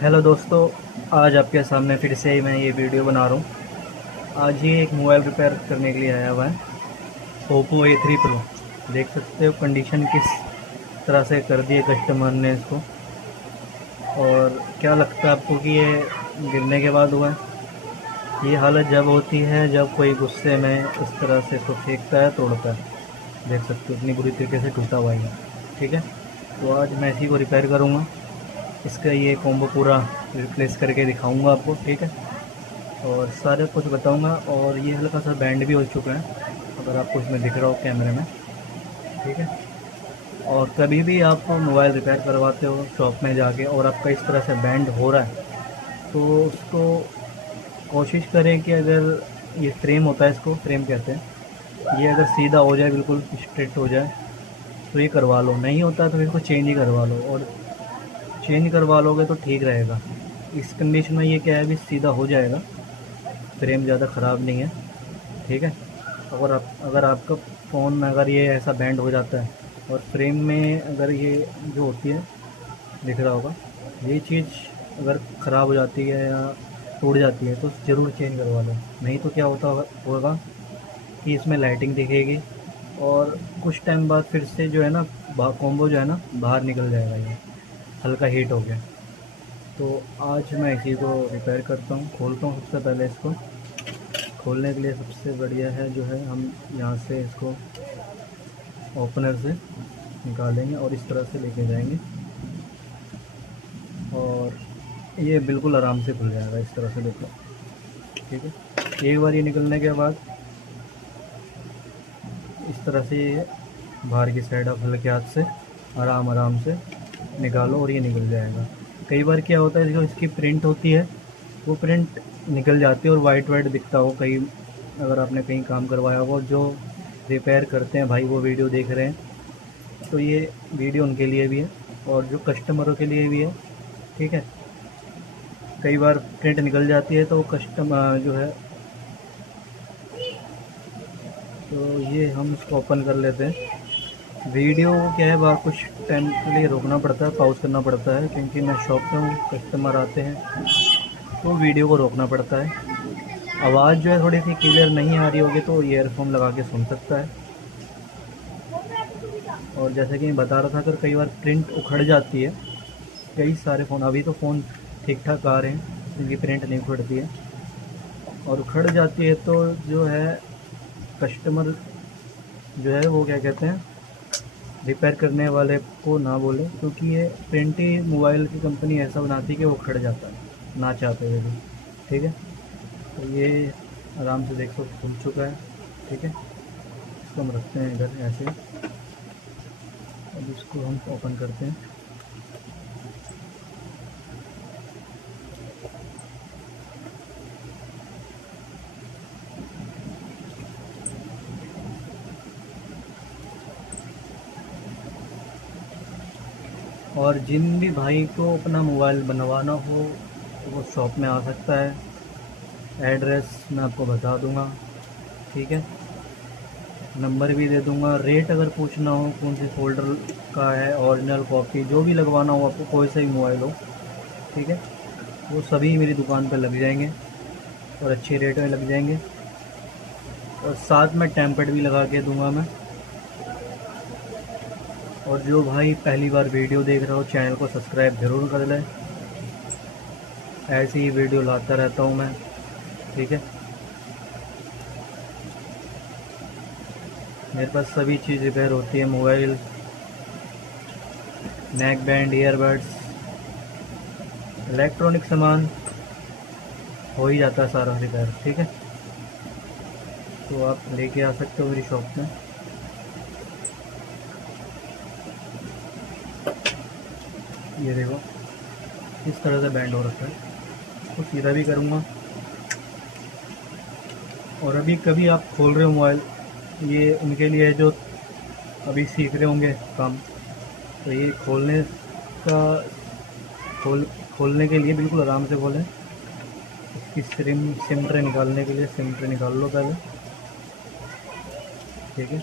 Hello दोस्तों, आज आपके सामने फिर से मैं ये वीडियो बना रहा हूँ। आज ही एक मोबाइल रिपेयर करने के लिए आया हुआ है, ओप्पो A3 प्रो। देख सकते हो कंडीशन किस तरह से कर दी है कस्टमर ने इसको। और क्या लगता है आपको कि ये गिरने के बाद हुआ है? ये हालत जब होती है जब कोई गुस्से में इस तरह से इसको फेंकता है, तोड़ता है। देख सकते हो इतनी बुरी तरीके से टूटा हुआ है। ठीक है, तो आज मैं इसी को रिपेयर करूँगा। इसका ये कॉम्बो पूरा रिप्लेस करके दिखाऊंगा आपको। ठीक है, और सारे कुछ बताऊंगा। और ये हल्का सा बैंड भी हो चुका है, अगर आपको इसमें दिख रहा हो कैमरे में। ठीक है, और कभी भी आप मोबाइल रिपेयर करवाते हो शॉप में जाके और आपका इस तरह से बैंड हो रहा है, तो उसको कोशिश करें कि अगर ये फ्रेम होता है, इसको फ्रेम कहते हैं, ये अगर सीधा हो जाए, बिल्कुल स्ट्रेट हो जाए, तो ये करवा लो। नहीं होता तो इसको चेंज ही करवा लो, और चेंज करवा लोगे तो ठीक रहेगा। इस कंडीशन में ये क्या है, अभी सीधा हो जाएगा, फ्रेम ज़्यादा ख़राब नहीं है। ठीक है, अगर आपका फ़ोन में अगर ये ऐसा बैंड हो जाता है और फ्रेम में अगर ये जो होती है, दिख रहा होगा, ये चीज़ अगर ख़राब हो जाती है या टूट जाती है, तो ज़रूर चेंज करवा लो। नहीं तो क्या होगा कि इसमें लाइटिंग दिखेगी, और कुछ टाइम बाद फिर से जो है ना, कॉम्बो जो है ना बाहर निकल जाएगा, ये हल्का हीट हो गया। तो आज मैं इसी को रिपेयर करता हूँ, खोलता हूँ। सबसे पहले इसको खोलने के लिए सबसे बढ़िया है जो है, हम यहाँ से इसको ओपनर से निकालेंगे और इस तरह से लेके जाएंगे, और ये बिल्कुल आराम से खुल जाएगा इस तरह से, देखो। ठीक है, एक बार ये निकलने के बाद इस तरह से ये बाहर की साइड आप हल्के हाथ से आराम आराम से निकालो और ये निकल जाएगा। कई बार क्या होता है, जो इसकी प्रिंट होती है वो प्रिंट निकल जाती है और वाइट वाइट दिखता हो। कहीं अगर आपने कहीं काम करवाया हो, जो रिपेयर करते हैं भाई वो वीडियो देख रहे हैं, तो ये वीडियो उनके लिए भी है और जो कस्टमरों के लिए भी है। ठीक है, कई बार प्रिंट निकल जाती है तो कस्टमर जो है, तो ये हम इसको ओपन कर लेते हैं। वीडियो क्या है, बाहर कुछ टाइम के लिए रोकना पड़ता है, पॉज करना पड़ता है, क्योंकि मैं शॉप पे हूँ, कस्टमर आते हैं, तो वीडियो को रोकना पड़ता है। आवाज़ जो है थोड़ी सी क्लियर नहीं आ रही होगी तो ईयरफोन लगा के सुन सकता है। और जैसे कि मैं बता रहा था, अगर कई बार प्रिंट उखड़ जाती है, कई सारे फ़ोन, अभी तो फ़ोन ठीक ठाक आ रहे हैं क्योंकि प्रिंट नहीं उखड़ती है, और उखड़ जाती है तो जो है कस्टमर जो है वो क्या कहते हैं, रिपेयर करने वाले को ना बोले, क्योंकि ये प्रिंट ही मोबाइल की कंपनी ऐसा बनाती है कि वो उखड़ जाता है ना चाहते हुए भी। ठीक है, तो ये आराम से देखो खुल चुका है। ठीक है, इसको हम रखते हैं इधर ऐसे। अब इसको हम ओपन करते हैं। और जिन भी भाई को अपना मोबाइल बनवाना हो तो वो शॉप में आ सकता है। एड्रेस मैं आपको बता दूंगा। ठीक है, नंबर भी दे दूंगा। रेट अगर पूछना हो कौन सी फोल्डर का है, ओरिजिनल कॉपी, जो भी लगवाना हो आपको, कोई सा भी मोबाइल हो, ठीक है, वो सभी मेरी दुकान पर लग जाएंगे और अच्छे रेट में लग जाएंगे। और साथ में टेम्पर्ड भी लगा के दूंगा मैं। और जो भाई पहली बार वीडियो देख रहा हो, चैनल को सब्सक्राइब ज़रूर कर लें, ऐसी ही वीडियो लाता रहता हूँ मैं। ठीक है, मेरे पास सभी चीज़ रिपेयर होती है, mobile, neck band, earbuds, electronic सामान, हो ही जाता है सारा रिपेयर। ठीक है, तो आप लेके आ सकते हो मेरी शॉप में। ये देखो इस तरह से बैंड हो रखा है, इसको सीधा भी करूँगा। और अभी कभी आप खोल रहे हो मोबाइल, ये उनके लिए है जो अभी सीख रहे होंगे काम, तो ये का खोल खोलने के लिए बिल्कुल आराम से खोलें। इसकी सिम ट्रे निकालने के लिए सिम ट्रे निकाल लो पहले। ठीक है,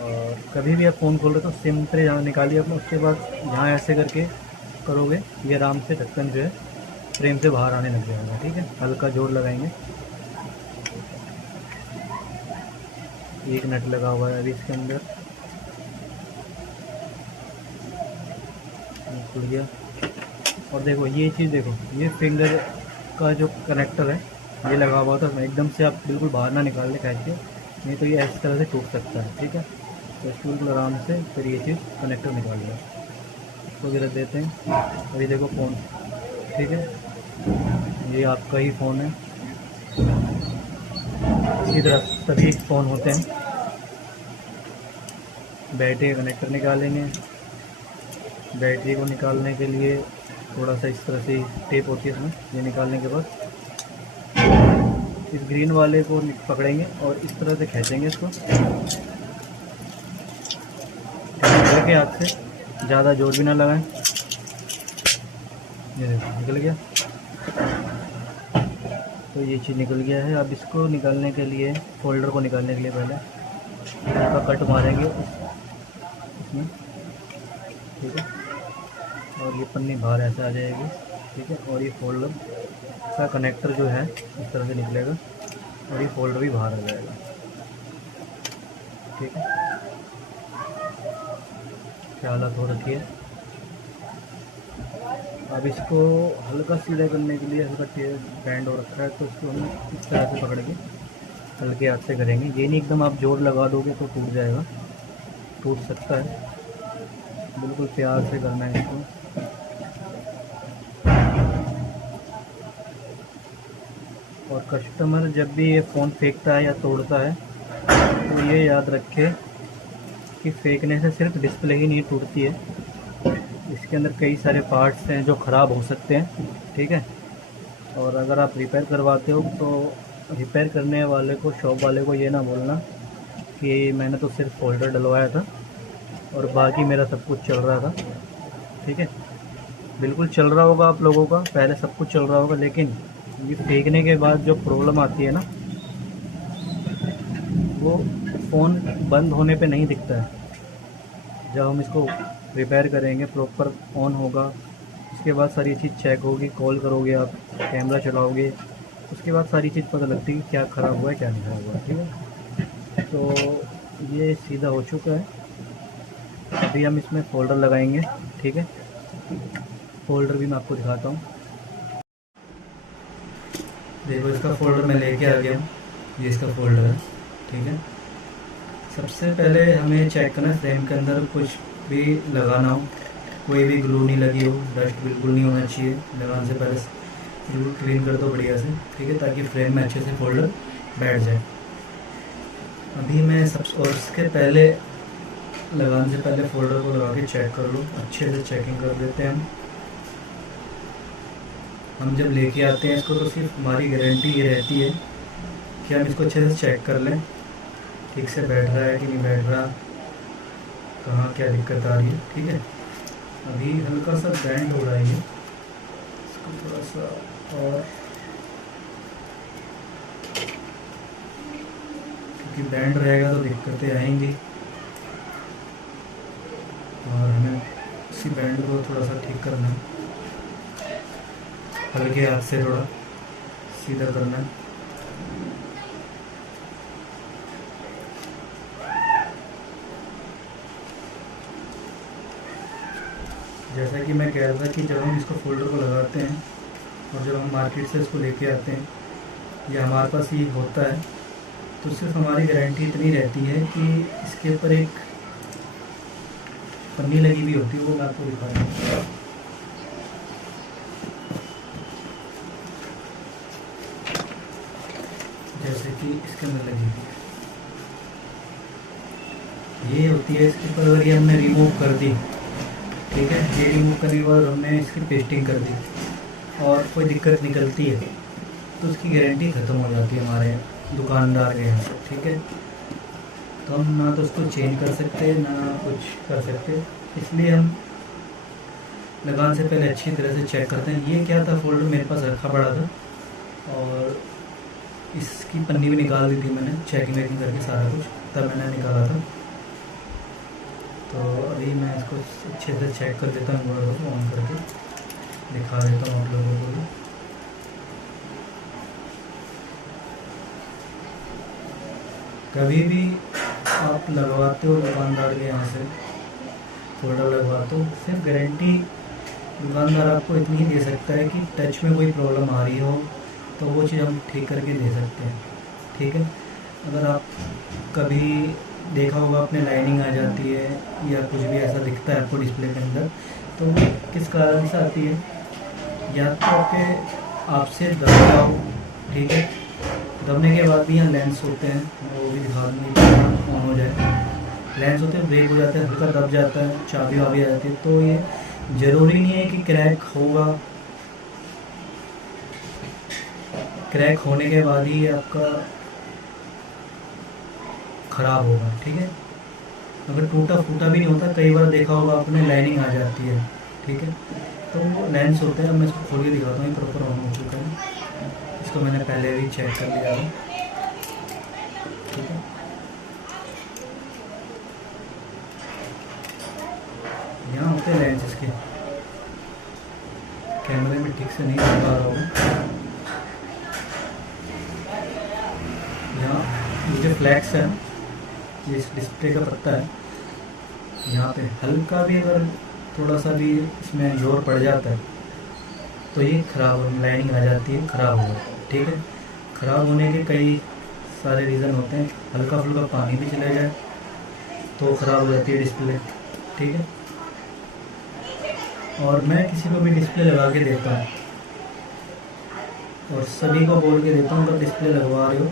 और कभी भी आप फ़ोन खोल रहे हो तो सिम ट्रे यहाँ निकालिए अपना, उसके बाद यहाँ ऐसे करके करोगे, ये आराम से ढक्कन जो है फ्रेम से बाहर आने लग जाएगा। ठीक है, हल्का जोर लगाएंगे। एक नट लगा हुआ है अभी इसके अंदर, खुल गया। और देखो ये चीज़, देखो ये फिंगर का जो कनेक्टर है ये लगा हुआ था, एकदम से आप बिल्कुल बाहर ना निकाल ले खींच के, नहीं तो ये इस तरह से टूट सकता है। ठीक है, तो इसको बिल्कुल आराम से फिर ये चीज़ कनेक्टर निकाल लिया, इसको भी रख देते हैं। अभी देखो फ़ोन, ठीक है, ये आपका ही फ़ोन है। इसी तरह सभी फ़ोन होते हैं। बैटरी का कनेक्टर निकालेंगे। बैटरी को निकालने के लिए थोड़ा सा इस तरह से टेप होती है इसमें, ये निकालने के बाद इस ग्रीन वाले को पकड़ेंगे और इस तरह से खींचेंगे इसको के हाथ से, ज़्यादा जोर भी ना लगाएं। ये देखो निकल गया, तो ये चीज़ निकल गया है। अब इसको निकालने के लिए, फोल्डर को निकालने के लिए पहले इसका कट मारेंगे इसमें, ठीक है, और ये पन्नी बाहर ऐसे आ जाएगी। ठीक है, और ये फोल्डर का कनेक्टर जो है इस तरह से निकलेगा और ये फोल्डर भी बाहर आ जाएगा। ठीक है, ख्याल हो रखी है। अब इसको हल्का सीधा करने के लिए हल्का बैंड हो रखा है, तो इसको हम इस तरह से पकड़ के हल्के हाथ से करेंगे। ये नहीं एकदम आप जोर लगा दोगे तो टूट जाएगा, टूट सकता है। बिल्कुल प्यार से करना है इसको। और कस्टमर जब भी ये फ़ोन फेंकता है या तोड़ता है तो ये याद रखे कि फेंकने से सिर्फ डिस्प्ले ही नहीं टूटती है, इसके अंदर कई सारे पार्ट्स हैं जो ख़राब हो सकते हैं। ठीक है, और अगर आप रिपेयर करवाते हो तो रिपेयर करने वाले को, शॉप वाले को ये ना बोलना कि मैंने तो सिर्फ फोल्डर डलवाया था और बाकी मेरा सब कुछ चल रहा था। ठीक है, बिल्कुल चल रहा होगा आप लोगों का, पहले सब कुछ चल रहा होगा, लेकिन ये फेंकने के बाद जो प्रॉब्लम आती है ना, वो फ़ोन बंद होने पे नहीं दिखता है। जब हम इसको रिपेयर करेंगे, प्रॉपर ऑन होगा, उसके बाद सारी चीज़ चेक होगी, कॉल करोगे आप, कैमरा चलाओगे, उसके बाद सारी चीज़ पता लगती है कि क्या ख़राब हुआ है क्या नहीं ख़राब हुआ है। ठीक है, तो ये सीधा हो चुका है। अभी हम इसमें फ़ोल्डर लगाएंगे। ठीक है, फ़ोल्डर भी मैं आपको दिखाता हूँ। देखो इसका फ़ोल्डर मैं लेके आ गया हूँ, ये इसका फ़ोल्डर है। ठीक है, सबसे पहले हमें चेक करना है फ्रेम के अंदर कुछ भी लगाना हो, कोई भी ग्लू नहीं लगी हो, डस्ट बिल्कुल नहीं होना चाहिए। लगाने से पहले बिल्कुल क्लीन कर दो बढ़िया से। ठीक है, ताकि फ्रेम में अच्छे से फोल्डर बैठ जाए। अभी मैं और इसके पहले, लगाने से पहले फोल्डर को लगा के चेक कर लो, अच्छे से चेकिंग कर देते हैं हम जब लेके आते हैं इसको, तो सिर्फ हमारी गारंटी ये रहती है कि हम इसको अच्छे से चेक कर लें, ठीक से बैठ रहा है कि नहीं बैठ रहा, कहाँ क्या दिक्कत आ रही है। ठीक है, अभी हल्का सा बैंड हो रहा है ये, इसको थोड़ा सा और, क्योंकि बैंड रहेगा तो दिक्कतें आएंगी और हमें इसी बैंड को थोड़ा सा ठीक करना है, हल्के हाथ से थोड़ा सीधा करना है। जैसा कि मैं कह रहा था कि जब हम इसको फोल्डर को लगाते हैं और जब हम मार्केट से इसको लेके आते हैं या हमारे पास ये होता है, तो सिर्फ हमारी गारंटी इतनी रहती है कि इसके ऊपर एक पन्नी लगी हुई होती है, वो मैं आपको दिखा रहा हूँ। जैसे कि इसके अंदर लगी हुई ये होती है, इसके ऊपर अगर ये हमने रिमूव कर दी, ठीक है, ये रिमूव करने के बाद हमने इसकी पेस्टिंग कर दी और कोई दिक्कत निकलती है तो उसकी गारंटी ख़त्म हो जाती है हमारे दुकानदार के यहाँ से। ठीक है, तो हम ना तो उसको चेंज कर सकते ना कुछ कर सकते, इसलिए हम लगाने से पहले अच्छी तरह से चेक करते हैं। ये क्या था, फोल्डर मेरे पास रखा पड़ा था और इसकी पन्नी भी निकाल दी थी मैंने, चेकिंग वेकिंग करके सारा कुछ तब मैंने निकाला था। तो अभी मैं इसको अच्छे से चेक कर देता हूँ, ऑन करके दिखा देता हूँ आप लोगों को भी। कभी भी आप लगवाते हो दुकानदार के यहाँ से फोल्डर लगवाते हो, सिर्फ गारंटी दुकानदार आपको इतनी ही दे सकता है कि टच में कोई प्रॉब्लम आ रही हो तो वो चीज़ हम ठीक करके दे सकते हैं, ठीक है। अगर आप कभी देखा होगा अपने लाइनिंग आ जाती है या कुछ भी ऐसा दिखता है आपको डिस्प्ले के अंदर, तो वो किस कारण से आती है, या तो आपसे दब गया हो, ठीक है। दबने के बाद भी यहाँ लेंस होते हैं, वो भी दिखा दूँगी ऑन हो जाए। लेंस होते हैं, ब्रेक हो जाता है, हल्का दब जाता है, चाबी वाबी आ जाती है, तो ये ज़रूरी नहीं है कि क्रैक होगा। क्रैक होने के बाद ही आपका ख़राब होगा, ठीक है। अगर टूटा फूटा भी नहीं होता, कई बार देखा होगा आपने लाइनिंग आ जाती है, ठीक है। तो वो लेंस होते हैं। मैं इसको खोल के दिखाता हूँ, प्रॉपर ऑन हो चुका है। इसको मैंने पहले भी चेक कर लिया है, ठीक है। यहाँ होते हैं लेंस, इसके कैमरे में ठीक से नहीं दिखा रहा होगा। यहाँ ये जो फ्लैक्स है, ये इस डिस्प्ले का पत्ता है, यहाँ पे हल्का भी अगर थोड़ा सा भी इसमें जोर पड़ जाता है तो ये ख़राब लाइनिंग आ जाती है, ख़राब हो जाती है, ठीक है। ख़राब होने के कई सारे रीज़न होते हैं। हल्का फुल्का पानी भी चले जाए तो ख़राब हो जाती है डिस्प्ले, ठीक है। और मैं किसी को भी डिस्प्ले लगा के देता हूँ और सभी को बोल के देता हूँ, अगर डिस्प्ले लगवा रहे हो,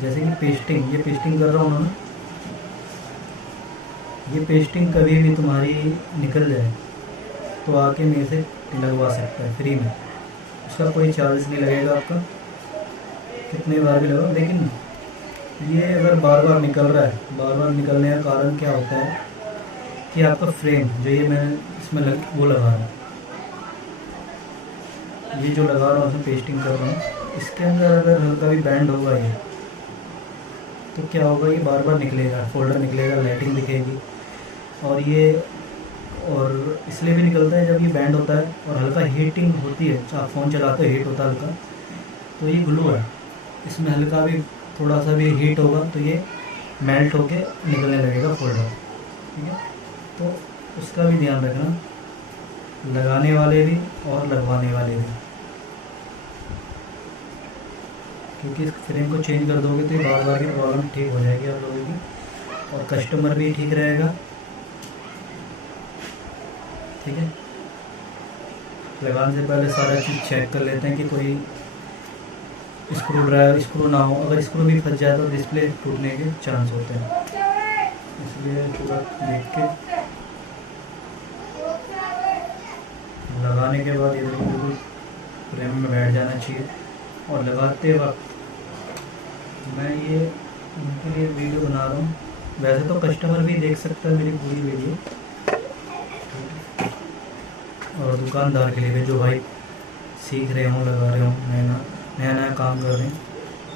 जैसे कि पेस्टिंग, ये पेस्टिंग कर रहा हूँ ना, ये पेस्टिंग कभी भी तुम्हारी निकल जाए तो आके मेरे से लगवा सकता है फ्री में, उसका कोई चार्ज नहीं लगेगा आपका, कितने बार भी लगाओ। लेकिन ये अगर बार बार निकल रहा है, बार बार निकलने का कारण क्या होता है कि आपका फ्रेम जो ये मैं इसमें वो लगा रहा हूँ, ये जो लगा रहा हूँ उसमें पेस्टिंग कर रहा हूँ, इसके अंदर अगर हल्का भी बैंड होगा ये, तो क्या होगा, ये बार बार निकलेगा, फोल्डर निकलेगा, लाइटिंग दिखेगी। और इसलिए भी निकलता है जब ये बैंड होता है और हल्का हीटिंग होती है, आप फ़ोन चलाते हो हीट होता है हल्का, तो ये ग्लू है, इसमें हल्का भी थोड़ा सा भी हीट होगा तो ये मेल्ट होके निकलने लगेगा फोल्डर, ठीक है। तो उसका भी ध्यान रखना, लगाने वाले भी और लगवाने वाले भी, क्योंकि इस फ्रेम को चेंज कर दोगे तो ये बार बार की प्रॉब्लम ठीक हो जाएगी आप लोगों की, और कस्टमर भी ठीक रहेगा, ठीक है। लगाने से पहले सारा चीज़ चेक कर लेते हैं कि कोई स्क्रू ना हो, अगर स्क्रू भी फंस जाए तो डिस्प्ले टूटने के चांस होते हैं, इसलिए पूरा देख के लगाने के बाद ये बिल्कुल फ्रेम में बैठ जाना चाहिए। और लगाते वक्त मैं ये उनके लिए वीडियो बना रहा हूँ, वैसे तो कस्टमर भी देख सकता है मेरी पूरी वीडियो, और दुकानदार के लिए भी जो भाई सीख रहे हों, लगा रहे हों, नया नया काम कर रहे हैं,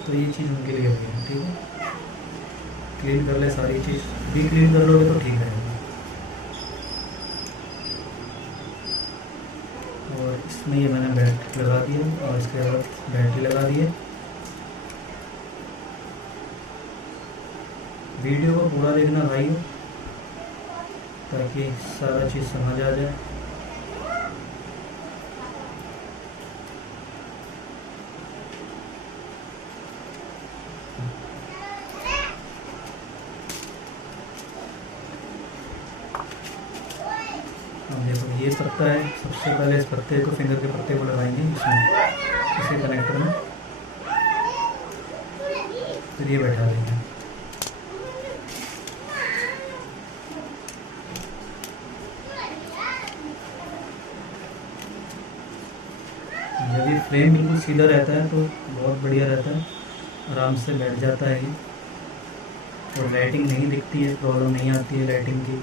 तो ये चीज़ उनके लिए होगी, ठीक है। क्लीन कर ले सारी चीज़, भी क्लीन कर लोगे तो ठीक रहेगा। और इसमें ये मैंने बैटरी लगा दी है और इसके बाद बैटरी लगा दी है। वीडियो को पूरा देखना भाई, ताकि सारा चीज़ समझ आ जाए। अब देखो ये पत्ता है, सबसे पहले इस पत्ते को, फिंगर के पत्ते को लगाएंगे इसमें, इसी कनेक्टर में, फिर ये बैठा देंगे। जब ये फ्रेम बिल्कुल सीधा रहता है तो बहुत बढ़िया रहता है, आराम से बैठ जाता है ये, और लाइटिंग नहीं दिखती है, प्रॉब्लम नहीं आती है लाइटिंग की,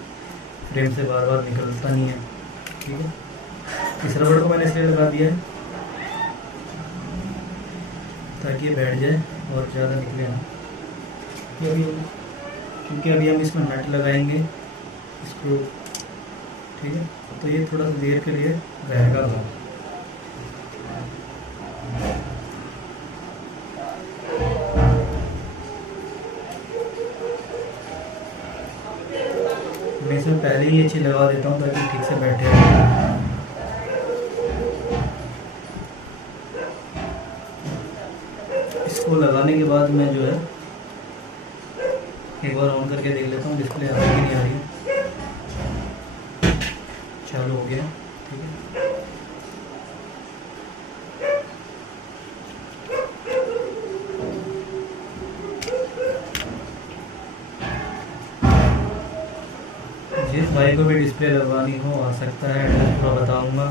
फ्रेम से बार बार निकलता नहीं है, ठीक है। इस रबड़ को मैंने इसलिए लगा दिया है ताकि ये बैठ जाए और ज़्यादा निकले ना, क्योंकि अभी हम इसमें नट लगाएंगे इसको, ठीक है। तो ये थोड़ा सा देर के लिए रहेगा बाहर। इसमें पहले ही ये चीज़ लगा देता हूँ ताकि ठीक से बैठे रहे। इसको लगाने के बाद मैं जो है एक बार ऑन करके देख लेता हूँ डिस्प्ले आ रही कि नहीं आ रही। चालू हो गया, ठीक है। जिस भाई को भी डिस्प्ले लगवानी हो आ सकता है, एड्रेस पूरा बताऊँगा,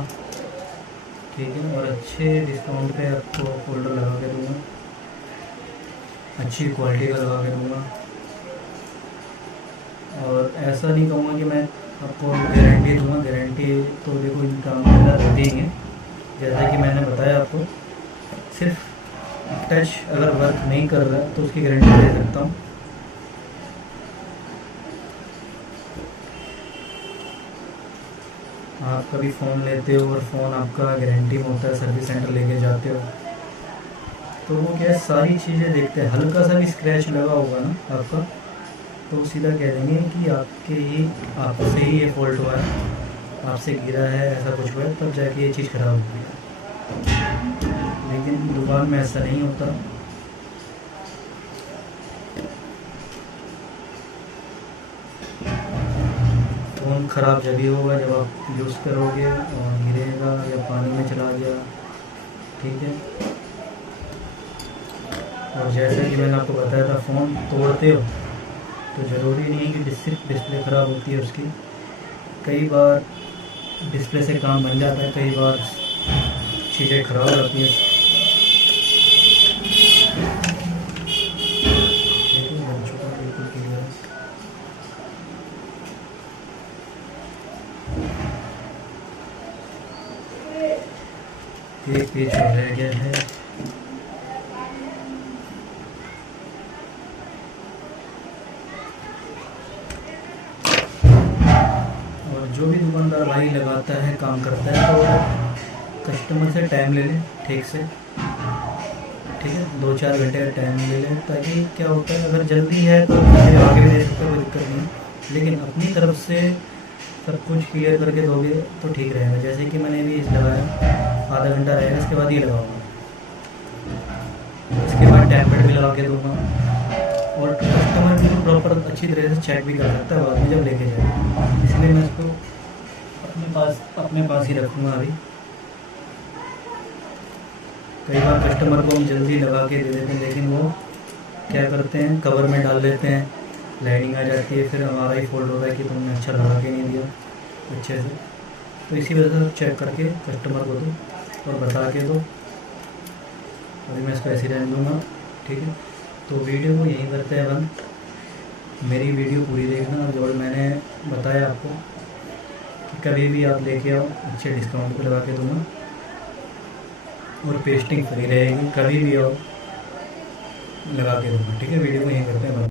ठीक है। और अच्छे डिस्काउंट पे आपको फोल्डर लगा के दूँगा, अच्छी क्वालिटी का लगा के दूँगा। और ऐसा नहीं कहूँगा कि मैं आपको गारंटी दूँगा, गारंटी तो देखो इनका अंदर रहती है। जैसा कि मैंने बताया आपको, सिर्फ टच अगर वर्क नहीं कर रहा तो उसकी गारंटी दे सकता हूँ। आप कभी फ़ोन लेते हो और फ़ोन आपका गारंटी में होता है, सर्विस सेंटर लेके जाते हो तो वो क्या है, सारी चीज़ें देखते हैं। हल्का सा भी स्क्रैच लगा होगा ना आपका तो सीधा कह देंगे कि आपसे ही ये फॉल्ट हुआ है, आपसे गिरा है, ऐसा कुछ हुआ है, तब जाके ये चीज़ ख़राब होती है। लेकिन दुकान में ऐसा नहीं होता। फ़ोन ख़राब जब होगा जब आप यूज़ करोगे और गिरेगा या पानी में चला गया, ठीक है। और जैसे कि मैंने आपको बताया था, फ़ोन तोड़ते हो तो ज़रूरी नहीं है कि सिर्फ डिस्प्ले ख़राब होती है उसकी। कई बार डिस्प्ले से काम बन जाता है, कई बार चीज़ें ख़राब हो जाती हैं। बन चुका है बिल्कुल क्लियर है। एक पेज और रह गया है। जो भी दुकानदार भाई लगाता है, काम करता है, तो कस्टमर से टाइम ले ले ठीक से, ठीक है। 2-4 घंटे का टाइम ले ले, ताकि क्या होता है, अगर जल्दी है तो आगे भी दे सकते, कोई दिक्कत नहीं। लेकिन अपनी तरफ से सब कुछ क्लियर करके दोगे तो ठीक रहेगा। जैसे कि मैंने भी लगाया, आधा घंटा रहेगा, इसके बाद ये लगाऊंगा, इसके बाद टाइम पैड भी लगा के दूँगा। और कस्टमर भी प्रॉपर अच्छी तरह से चेक भी कर सकता है बाद में जब लेके जाएगा। इसलिए मैं इसको अपने पास ही रखूँगा अभी। कई बार कस्टमर को हम जल्दी लगा के दे देते हैं, लेकिन वो क्या करते हैं, कवर में डाल देते हैं, लाइनिंग आ जाती है, फिर हमारा ही फॉल्ट होता है कि तुमने अच्छा लगा के नहीं दिया अच्छे से। तो इसी वजह से चेक करके कस्टमर को दो और बता के दो। अभी मैं इसको ऐसे रहने दूँगा, ठीक है। तो वीडियो को यहीं करते हैं बंद। मेरी वीडियो पूरी देखना, जो मैंने बताया आपको कि कभी भी आप लेके आओ अच्छे डिस्काउंट पे लगा के दूँगा और पेस्टिंग फ्री रहेगी, कभी भी आओ लगा के दूँगा, ठीक है। वीडियो को यहीं करते हैं बंद।